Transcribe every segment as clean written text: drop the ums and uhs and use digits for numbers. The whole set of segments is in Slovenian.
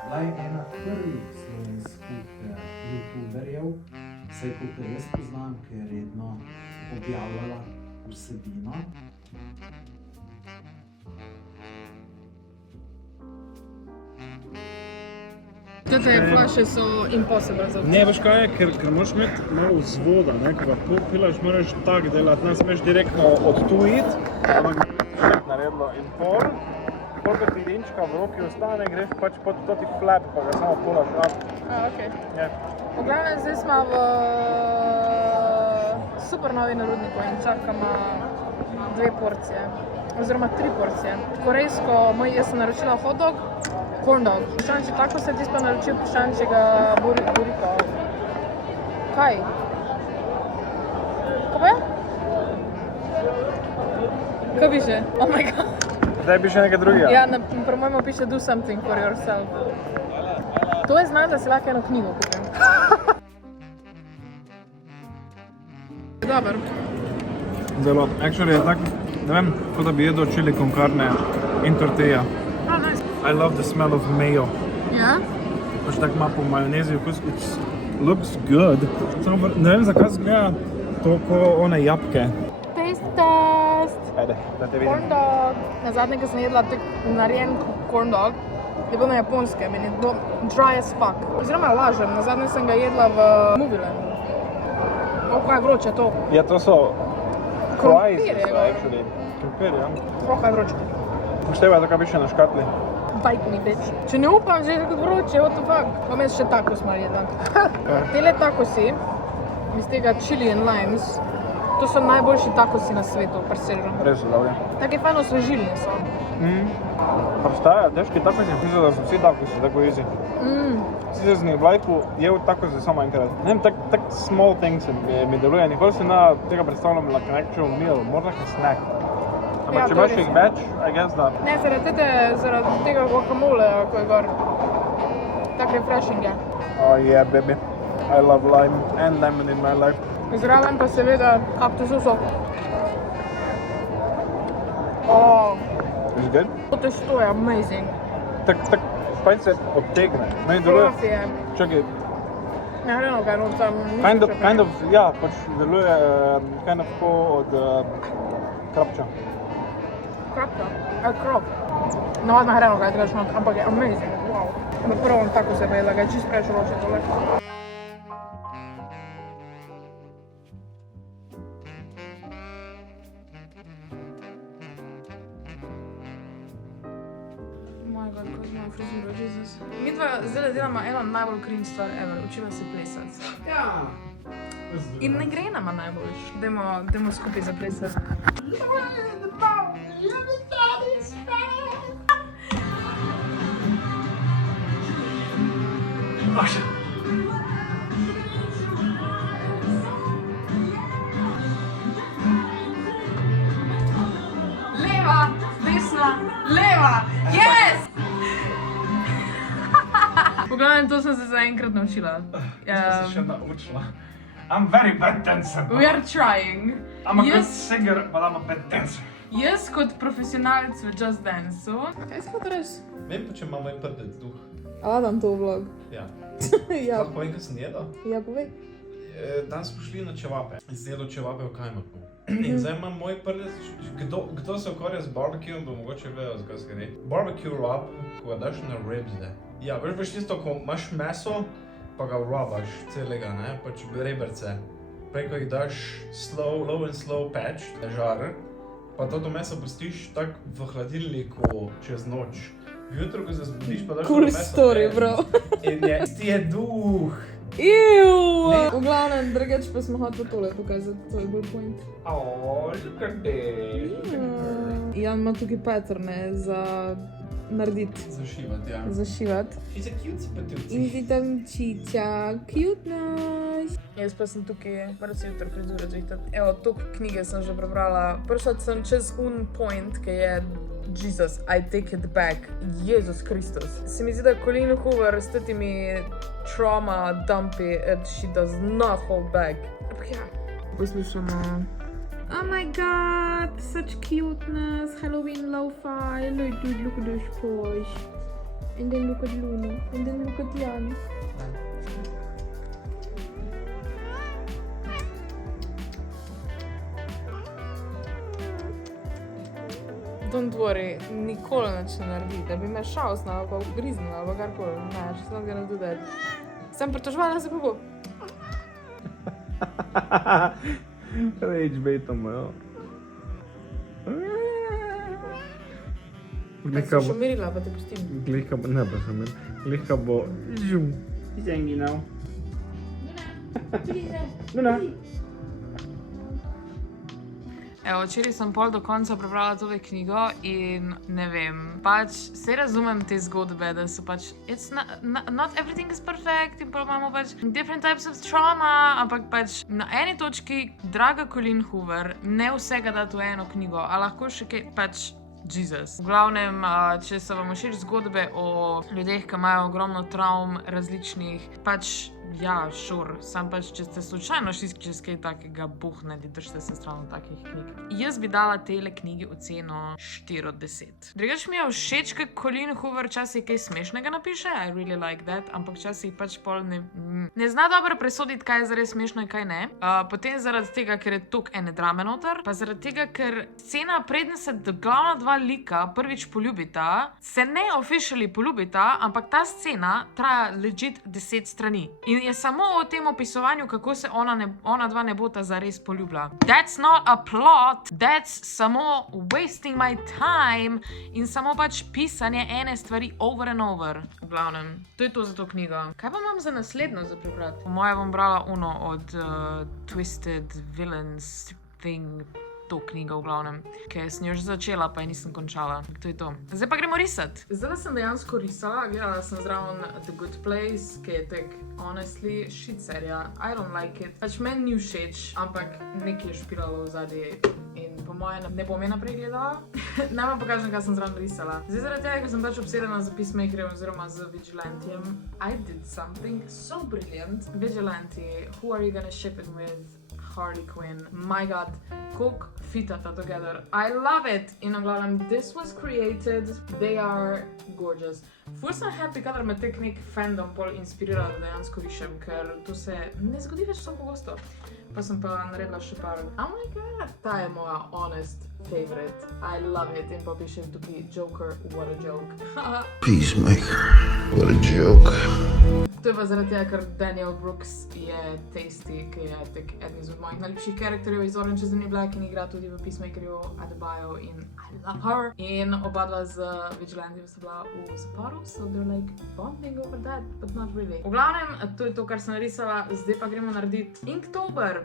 Bila je ena prvih slovenskih youtuberjev, vsaj kolikor jaz poznam, ki je redno objavljala vsebino. Te flaše so impossible za Ne, veš kaj je, ker moraš imeti malo vzvoda, ne, ko ga pilaš, moraš tak delati, ne smeš direktno odtujiti, ampak greš naredilo in pol, koliko ti linčka v roki ostane, greš pač pod toti flap, pa ga samo polaš rad. okej. Ja. V glavnem, zdaj smo v super novi na Rudniku in čakamo 2 porcije, oziroma 3 porcije. Korejsko, jaz sem naročila hot dog, corn dog. Piščančji tako se ti pa naročil piščančjega burrito. Kaj? Kaj je? Kaj piše? Oh my god. Zdaj bi še nekaj drugega. Ja, pri mojemu piše do something for yourself. To je znak, da si lahko eno knjigo kupim. Dobar. Zelo, actually je tak, ne vem, kot da bi jedel chili con carne in tortilla. Oh, nice. I love the smell of mayo. Ja? Pač tak ima po majonezi okus, it looks good. Samo ne vem, zakaj zgleda to ko one jabke. Taste test. Ajde, da te Corn vidim. dog. Na zadnje, ko sem jedla narejen corn dog, je bil na japonskem in je bilo dry as fuck. Oziroma lažem, na zadnje sem ga jedla v Movilandu. O, kaj je vroče to. Ja, to so Krompir fries, je, actually. Krompir, ja. O, kaj je vroče. Pošteva, to kaj piše na škatli. Bite me, bitch. Če ne upam, že je kot vroče, what the fuck. Pa mes še tacos mar jedla. Tele tacosi, iz tega chili and limes, to so najboljši tacosi na svetu, presežem. Res so dobri. Taki fajn osvežilni so. Obstaja, težki takosi, mislim, da so vsi takosi tako easy. Sicer sem jih v lajku jel takosi samo enkrat. Ne vem, tak small things mi deluje. Nikoli se ne tega predstavljam like an actual meal, more like a snack. Ampak Ja, če to imaš res jih je. več, I guess da. Ne, zaradi tega guacamole, ko je gor. Tak refreshing je. Oh yeah, baby. I love lime and lemon in my life. Zraven pa seveda kaktusov sok. Oh, Is it good? to testo je amazing. Tak fajn se odtegne. Meni deluje, Fluffy je. čakaj, Ne vem, kaj no, tam kind of, ja, pač deluje kind of ko od krapča. Krapka. Krop. Navadna hrana, kaj tega šmat, ampak je amazing. Wow. Ampak prvo tako se pa jedla, ga je čist preveč vroče tole. Moj god, ko smo frizuro, Jesus. Mi dva zdaj delamo eno najbolj cringe stvar ever, učila se plesati. Ja. In ne gre nama najboljš. Dajmo skupaj zaplesati. Leva, desna, leva, yes! V glavnem, to sem se zaenkrat naučila. naučila. I'm very bad dancer. We are trying. singer, but I'm a bad dancer. Jaz kot profesionalec v Just Dance-u. Kaj si hotel reči? Vem pa, če ima moj prdec duh. Adam to vlog. Ja. Ja, Lahko povem, kaj sem jedel? ja, povej. Danes smo šli na čevape. In sem jedel čevape v kajmaku. In zdaj ima moj prdec, kdo se ukvarja z barbecuem, bo mogoče vejo, zakaj se gre. Barbecue rub, ko ga daš na ribs. Ja, veš tisto, ko imaš meso, pa ga rubaš celega, ne, pač reberce. Prej, ko jih daš low and slow patch, žar, pa to meso pustiš tako v hladilniku čez noč. Jutro, ko se zbudiš, pa daš Cool to meso story, ven. bro. In isti je duh. Iuuu! V glavnem, drugač pa smo hoteli tole pokazati, to je bil point. Oh, look at this. Look at her. Jan ima tukaj patterne za narediti, Zašivati, ja. zašivati. She's a cute In patuci. ti tam čiča, cuteness. Jaz pa sem tukaj, moram si jutro frizuro zvihtati. Evo, toliko knjige sem že prebrala. Prišla sem čez point, ki je Jesus, I take it back. Jezus Kristus. Se mi zdi, da Colleen Hoover s temi trauma dumpi, and she does not hold back. Ampak ja. Poslušamo. Oh my god, such cuteness. Halloween lo-fi. Look at this posh. And then look at Luna. And then look at Jan. Don't worry, nikoli neč ne naredi, da bi me šausnala, pa ugriznila, pa karkoli. Ne, she's not gonna do that. Sem pritožvala se pa bo. Rage baitom, jo. Pa sem še umirila, pa te pustim. Glika bo, ne pa sem mir. Glika bo, žum. He's angry now. Luna. Evo, včeraj sem pol do konca prebrala tole knjigo in ne vem, pač se razumem te zgodbe, da so pač not everything is perfect in pa imamo pač different types of trauma, ampak pač na eni točki, draga Colleen Hoover, ne vsega dati v eno knjigo, a lahko še kaj, pač Jesus. V glavnem, če so vam všeč zgodbe o ljudeh, ki imajo ogromno travm različnih, pač ja, sure, sam pač, če ste slučajno šli čez kaj takega, buhnali, držite se stran od takih knjig. Jaz bi dala tele knjigi oceno 4 od 10. Drugač mi je všeč, ker Colleen Hoover včasih kaj smešnega napiše, I really like that, ampak včasih pač pol ne zna dobro presoditi, kaj je zares smešno in kaj ne. Potem zaradi tega, ker je toliko ene drame noter, pa zaradi tega, ker scena predne se glavna dva lika prvič poljubita, se ne officially poljubita, ampak ta scena traja legit 10 strani. In je samo o tem opisovanju, kako se ona dva ne bota zares poljubila. That's not a plot, that's samo wasting my time in samo pač pisanje ene stvari over and over. V glavnem, to je to za to knjigo. Kaj pa imam za naslednjo za prebrati? Po moje bom brala uno od Twisted Villains thing, to knjigo v glavnem, ker sem jo že začela, pa je nisem končala. To je to. Zdaj pa gremo risati. Zdaj sem dejansko risala, gledala sem zraven The Good Place, ki je tek honestly shit serija. I don't like it. Pač meni ni všeč, ampak nekaj je špilalo v zadnji in po moje ne bom je naprej gledala. Naj vam pokažem, kaj sem zraven risala. Zdaj zaradi tega, ker sem pač obsedena z Peacemakerjem oziroma z Vigilantijem, I did something so brilliant. Vigilante, who are you gonna ship it with? Harley Quinn. My god, koliko fitata together. I love it! In oglavnem, this was created, they are gorgeous. Ful sem happy, kadar me tek nek fandom pol inspirira, da dejansko rišem, ker to se ne zgodi več tako pogosto. Pa sem pa naredila še par. Oh my god, ta je moja honest favorite. I love it. In pa piše tukaj Joker, what a joke. Peacemaker, what a joke. To je pa zaradi tega, ker Daniel Brooks je tasty, ki je tek eden izmed mojih najljubših karakterjev iz Orange is the New Black in igra tudi v Peacemakerju, Adebayo in I love her. In oba dva z Vigilantijem sta bila v zaporu, so they're like bonding over that, but not really. V glavnem, to je to, kar sem narisala, zdaj pa gremo narediti Inktober.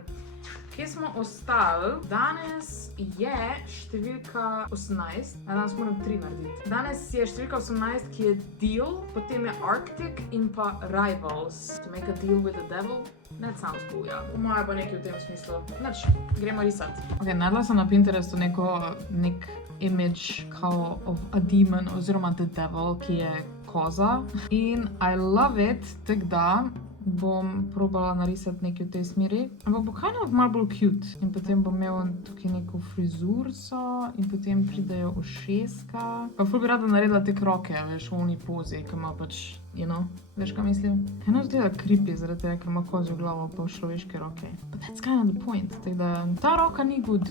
Kje smo ostali? Danes je številka 18, danes moram 3 narediti. Danes je številka 18, ki je Deal, potem je Arctic in pa Rivals. To make a deal with the devil? That sounds cool, ja. Po moje pa nekaj v tem smislu. Nač, gremo risati. Ok, naredila sem na Pinterestu nek image kao of a demon oziroma the devil, ki je koza. In I love it, tak da bom probala narisati nekaj v tej smeri, ampak bo kind of malo bolj cute. In potem bom imel tukaj neko frizurco in potem pridejo ušeska. Pa ful bi rada naredila te roke, veš, v oni pozi, ki ima pač, you know, veš, kaj mislim? Eno zgleda creepy, zaradi tega, ker ima kozjo glavo pa človeške roke. But that's kind of the point, tako da ta roka ni good.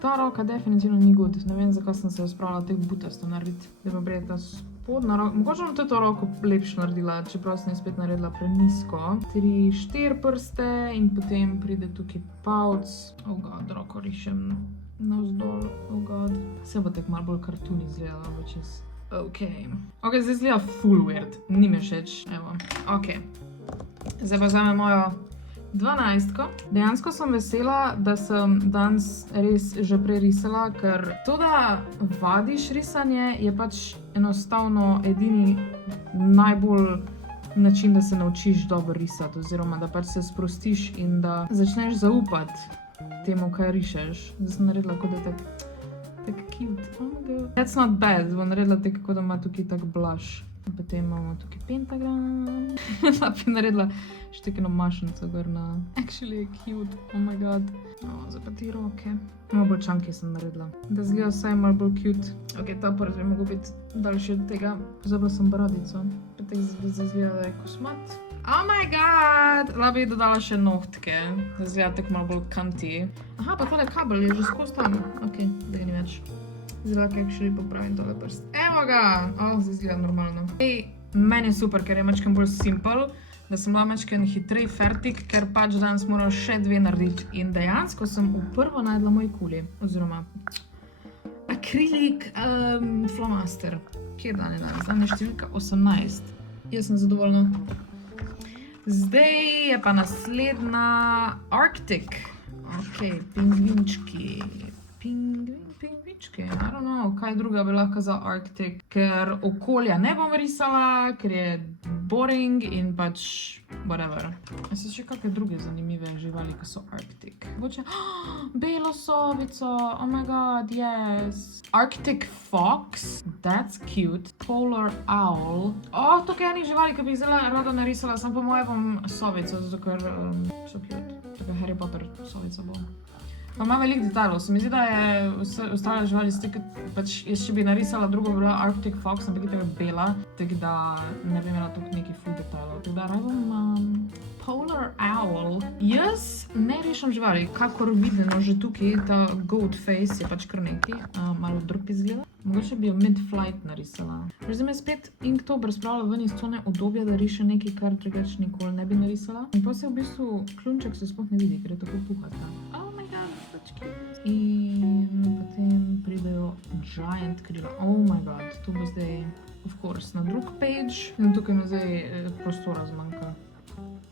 Ta roka definitivno ni good. Ne vem, zakaj sem se spravila teh butasto narediti. Da bi breda spodna roka. Mogoče bom to roko lepše naredila, čeprav sem spet naredila prenisko. 3-4 prste in potem pride tukaj palc. Oh god, roko rišem navzdol. Oh god. Se bo tek malo bolj kartuni izgledala, which is okay. Ok, zdaj izgleda full weird. Ni mi všeč. Evo. Ok. Zdaj pa vzame mojo 12. Dejansko sem vesela, da sem danes res že prerisala, ker to, da vadiš risanje, je pač enostavno edini najbolj način, da se naučiš dobro risati, oziroma da pač se sprostiš in da začneš zaupati temu, kaj rišeš. Zdaj sem naredila, kot da je tak cute. Oh my god. That's not bad. Bom naredila tako, da ima tukaj tak blush. Potem imamo tukaj pentagram. Pa bi naredila še tekeno mašnico gor na... Actually cute, oh my god. Zdaj pa ti roke. Malo bolj čunky sem naredila. Da zgleda vsaj malo bolj cute. Ok, ta prst bi mogel biti daljši od tega. Zabila sem bradico. Potem zgleda, da je kosmat. Oh my god! Lahko bi dodala še nohtke. Da zgleda tako malo bolj kanti. Aha, pa tole kabel je že skozi tam. Ok, da ga ni več. Zdaj lahko actually popravim tole prst. Evo ga! Zdaj zgleda normalno. Meni je super, ker je mačkem bolj simple. Da sem bila mačken hitrej fertik, ker pač danes moram še 2 narediti. In dejansko sem v prvo najdla moj kuli. Oziroma akrilik flomaster. Kje dan je danes? Dan je številka 18. Jaz sem zadovoljna. Zdaj je pa naslednja Arctic. Ok, pingvinčki. Pingvinčki, I don't know, kaj druga bi lahko za Arctic. Ker okolja ne bom risala, ker je boring in pač whatever. So še kakve druge zanimive živali, ki so Arctic. Mogoče, belo sovico, oh my god, yes. Arctic fox, that's cute. Polar owl. Tukaj enih živali, ki bi jih zelo rada narisala, sam po moje bom sovico, zato ker so cute. Tukaj Harry Potter sovica bo. Pa ima veliko detajlov, se mi zdi, da je ostale živali stik, pač jaz še bi narisala drugo bila Arctic fox, ampak je tega bela, tako da ne bi imela tukaj nekih full detajlov. Tako da rabim Polar owl. Jaz ne rišem živali, kakor videno že tukaj, ta goat face je pač kar neki, malo drp izgleda. Mogoče bi jo mid-flight narisala. Zdaj me spet Inktober spravila ven iz cone udobja, da riše nekaj, kar drugač nikoli ne bi narisala. In pa se v bistvu klunček se sploh ne vidi, ker je tako puhata. In potem pridejo giant krila. Oh my god, to bo zdaj, of course, na drug page. In tukaj mi zdaj prostora zmanjka.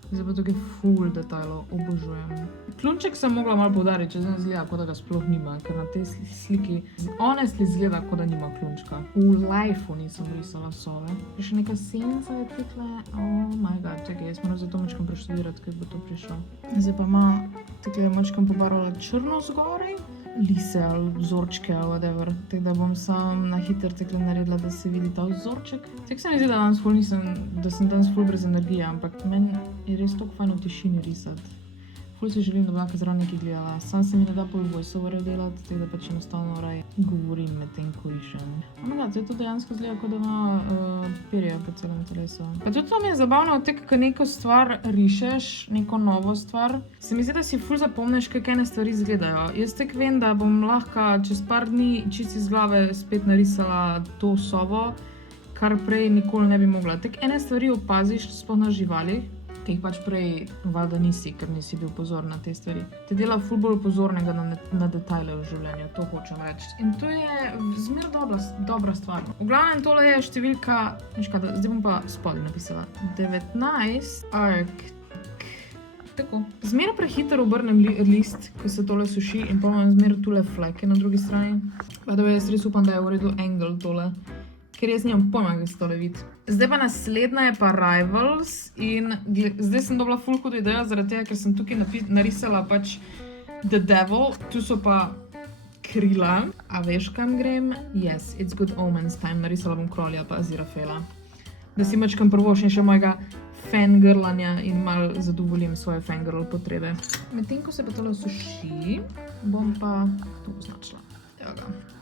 Zdaj pa tukaj full detajlov, obožujem. Klunček sem mogla malo poudariti, če zdaj zgleda, kot da ga sploh nima, ker na tej sliki honestly zgleda, kot da nima klunčka. V lifeu nisem risala sove. Še neka senca je tukaj. Oh my god, čakaj, jaz moram zdaj to mačkam preštudirati, kaj bo to prišlo. Zdaj pa ima tukaj mačkam pobarvala črno zgoraj. Lise ali vzorčke ali whatever. Tako da bom sam na hiter takle naredila, da se vidi ta vzorček. Tako se mi zdi, da sem danes ful brez energije, ampak meni je res toliko fajn v tišini risati. Ful se želim, da bi lahko zraven nekaj gledala. Sam se mi ne da pol voiceoverjev delati, tako da pač enostavno raj govorim med tem, ko išem. Oh my god, zdaj to dejansko zgleda, kot da ima perje po celem telesu. Pa tudi to mi je zabavno, tek, ko neko stvar rišeš, neko novo stvar, se mi zdi, da si ful zapomniš, kako ene stvari izgledajo. Jaz tek vem, da bom lahko čez par dni čisto iz glave spet narisala to sovo, kar prej nikoli ne bi mogla. Tek ene stvari opaziš, sploh na živalih, ki jih pač prej valjda nisi, ker nisi bil pozoren na te stvari. Te dela ful bolj pozornega na detajle v življenju, to hočem reči. In to je zmer dobra stvar. V glavnem tole je številka, zdaj bom pa spodaj napisala, 19 Arctic. Tako. Zmer prehiter obrnem list, ko se tole suši in pa imam zmer tule fleke na drugi strani. Pa da jaz res upam, da je v redu angle tole. Ker jaz nimam pojma, kaj se tole vidi. Zdaj pa naslednja je pa Rivals in zdaj sem dobila ful hudo idejo zaradi tega, ker sem tukaj narisala pač The Devil, tu so pa krila. A veš, kam grem? Yes, it's good omens time, narisala bom krolja pa Aziraphale. Da si mačkam prvošim še mojega fangirlanja in malo zadovoljim svoje fangirl potrebe. Medtem, ko se pa tole suši, bom pa to označila.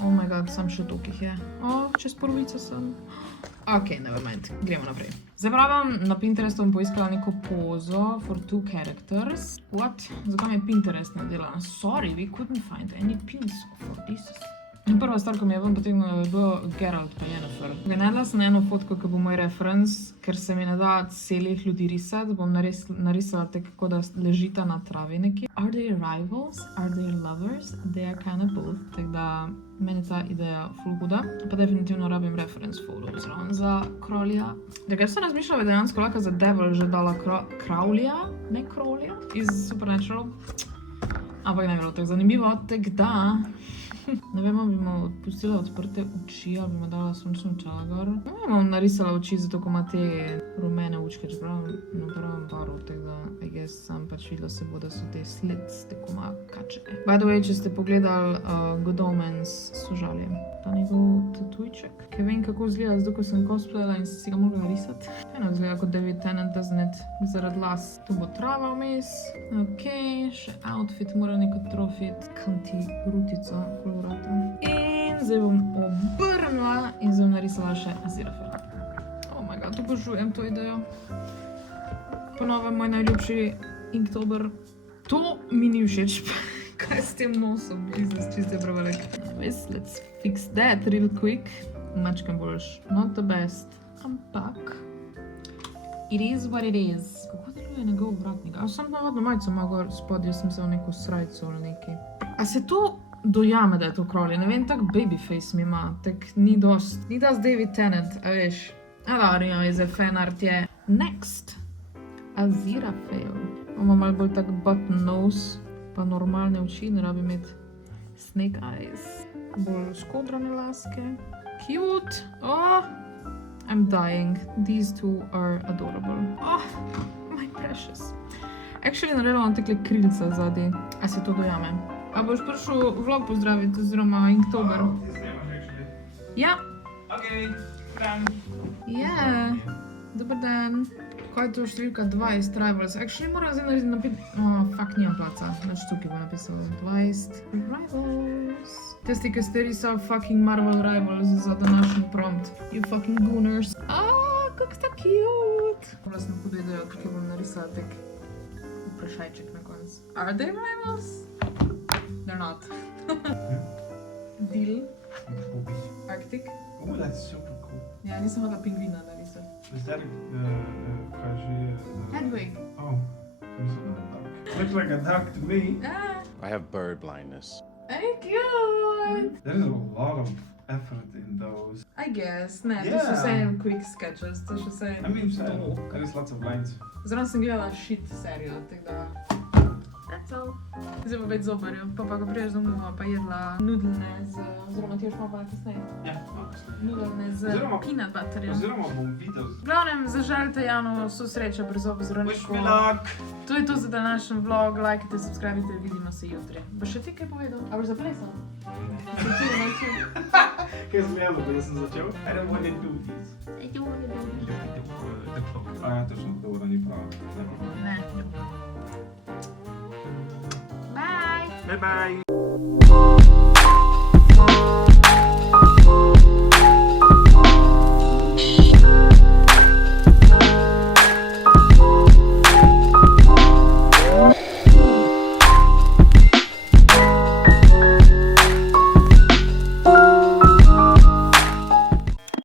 Oh my god, sam še tukaj je. Čez polovico sem. Ok, nevermind, gremo naprej. Zdaj pravim, na Pinterestu bom poiskala neko pozo for 2 characters. What? Zakaj mi je Pinterest nadela? Sorry, we couldn't find any pins for this. In prva stvar, ko mi je ven potegnila, je bil Geralt pa Yennefer. Najdla sem eno fotko, ki bo moj reference, ker se mi ne da celih ljudi risati. Bom narisala te, kako da ležita na travi nekje. Are they rivals? Are they lovers? They are kind of both. Tako da meni ta ideja ful huda. Pa definitivno rabim reference photo zraven za krolja. Tako sem razmišljala, da dejansko lahko za Devil že dala Crowleya, ne Crowleya, iz Supernatural. Ampak ne bilo tako zanimivo, tako da ne vem, bi mu odpustila odprte oči ali bi mu dala sončno očala gor. Ne vem, bom narisala oči, zato ko ima te rumene učke, čeprav ne uporabljam barv, tako da, I guess, sam pač videla se bo, da so te slits, tako malo kače. By the way, če ste pogledali Good Omens, sožalje, ta njegov tatujček, ki vem, kako izgleda, zdaj, ko sem cosplayala in si ga morala risati. Eno izgleda kot David Tennant, doesn't it? Zaradi las. Tu bo trava vmes. Ok, še outfit mora neko trofit. Kanti rutico, kolorata. In zdaj bom obrnila in zdaj bom narisala še Aziraphale. Oh my god, obožujem to idejo. Ponovem moj najljubši Inktober. To mi ni všeč. Kaj s tem nosom? Jesus, čiste prevelik. Let's fix that real quick. Mačkam boljš. Not the best. Ampak it is what it is. Kako deluje njegov vratnik? A sem navadno majico ima gor spod, jaz sem vzela neko srajco ali nekaj. A se to dojame, da je to krolje? Ne vem, tak babyface mi ima, tak ni dost David Tennant, a veš. A dobro, ja, je fanart je. Next. Aziraphale. Ima malo bolj tak button nose, pa normalne oči, ne rabi imeti snake eyes. Bolj skodrane laske. Cute! Oh! I'm dying. These two are adorable. Oh! My precious. Actually, naredila vam takle krilca zadaj. A se to dojame? A boš prišel vlog pozdraviti, oziroma Inktober? Ti snemaš, actually. Ja! Okej, dan. Yeah! Dober dan! Kaj je to številka 20 Rivals? Actually, moram zdaj narediti napiti... Oh, fuck, nimam placa. Nač tukaj bo napisal 20 Rivals. Tisti, ki ste risali fucking Marvel Rivals za današnji prompt. You fucking gooners. Kako sta cute! Bila sem hudo idejo, tukaj bom narisala tak vprašajček na konc. Are they Rivals? They're not. Deal. Arctic. Oh, that's super cool. Ja, nisem hodila pingvina narisati. Is that kaj že... Hedwig. Oh, mislim, da je duck. Looks like a duck to me. I have bird blindness. Very cute! There's a lot of effort in those. I guess, ne, to Yeah. so vse quick sketches, to še vse... I mean, there is lots of lines. Zraven sem gledala shit serijo, tako da... That's all. Zdaj pa več zobarjo, pa ko priješ domov, pa jedla nudelne z... Oziroma ti još malo pa kasneje. Ja, Nudelne z Oziroma- peanut butterjem. oziroma bom videl. V glavnem, zaželite Janu vso srečo pri zobu Wish zdravniku. me luck! To je to za današnji vlog, lajkajte, subscribite, vidimo se jutri. Boš še ti kaj povedal? A boš zaplesal? Se ti je naučil? Kaj sem jelo, ko sem začel? I don't want to do this. I don't wanna do it. A ja, točno, dobro, ni prav. Ne. Bye! Bye bye!